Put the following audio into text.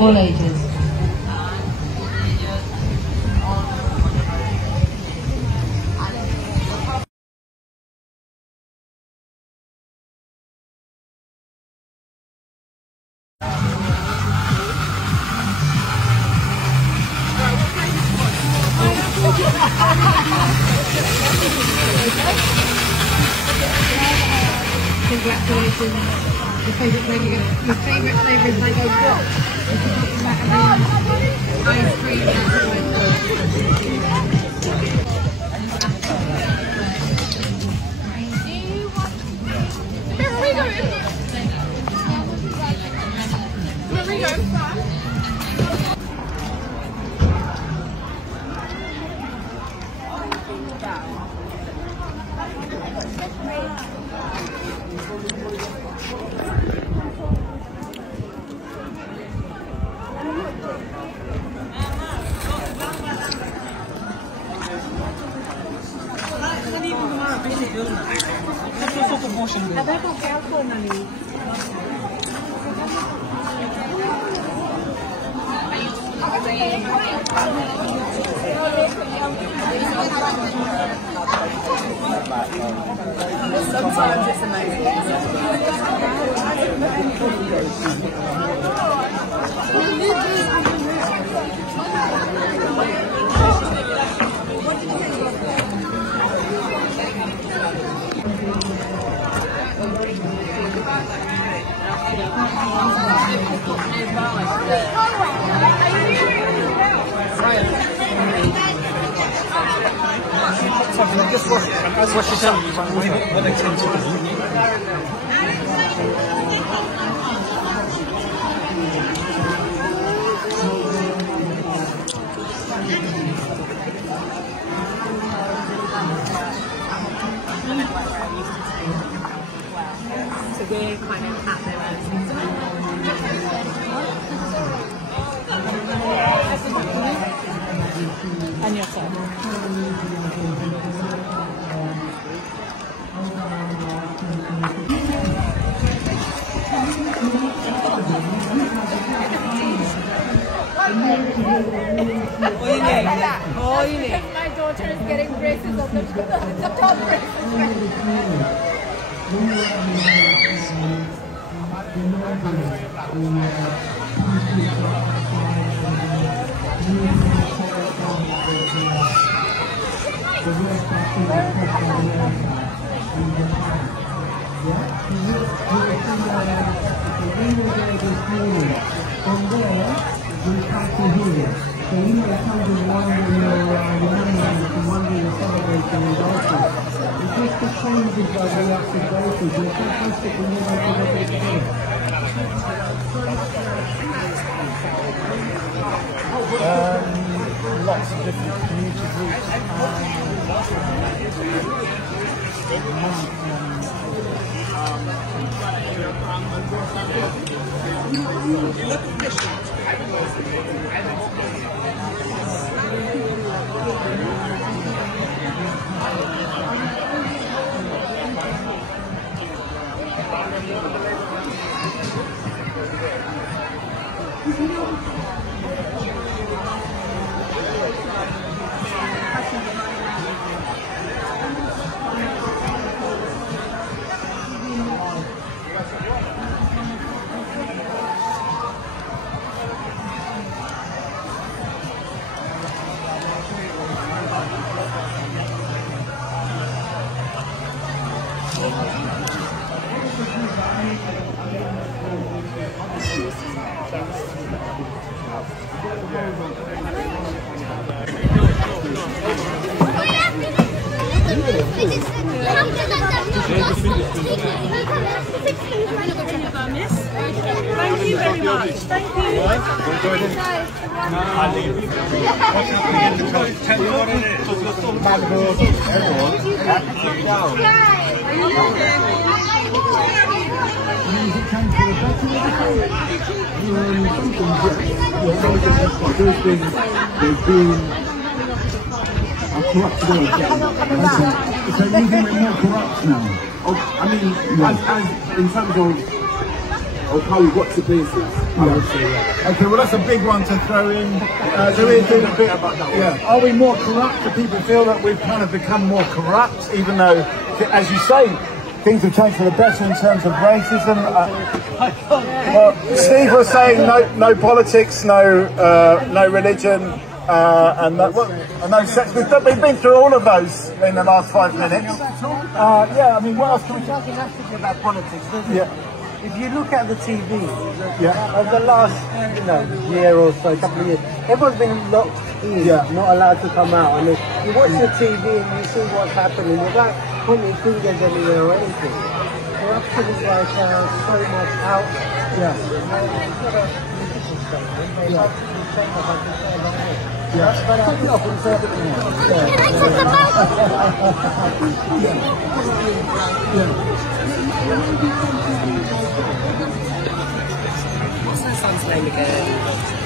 All ages. Congratulations. Your favourite flavour is mango what? Ice cream, Sometimes it's amazing. That's what she tells me what they tend to do. So we're kind of at their own. And yourself. Because my daughter is getting braces of the top braces. From there, we come to here. So you may come to wonder your memories and wonder your celebration with also. It's just the changes that we have to go through. They're fantastic when you make it again. Lots of different community groups. Thank you very much. Thank you. Tell you what it There's been a corrupt world. So you think we're more corrupt now? I mean, as in terms of how we got to places, I would say, yeah. Okay, well that's a big one to throw in. So we're doing a bit about that. Yeah. Are we more corrupt? Do people feel that we've kind of become more corrupt, even though, as you say, things have changed for the better in terms of racism? Well, Steve was saying no politics, no religion, and no sex. We've been through all of those in the last 5 minutes. Yeah, I mean, what else can we talk about politics? Yeah. If you look at the TV, over the last year or so, couple of years, everyone's been locked in, not allowed to come out. And you watch the TV and you see what's happening without putting fingers anywhere or anything. Corruption is like so much out. What's that son's name again?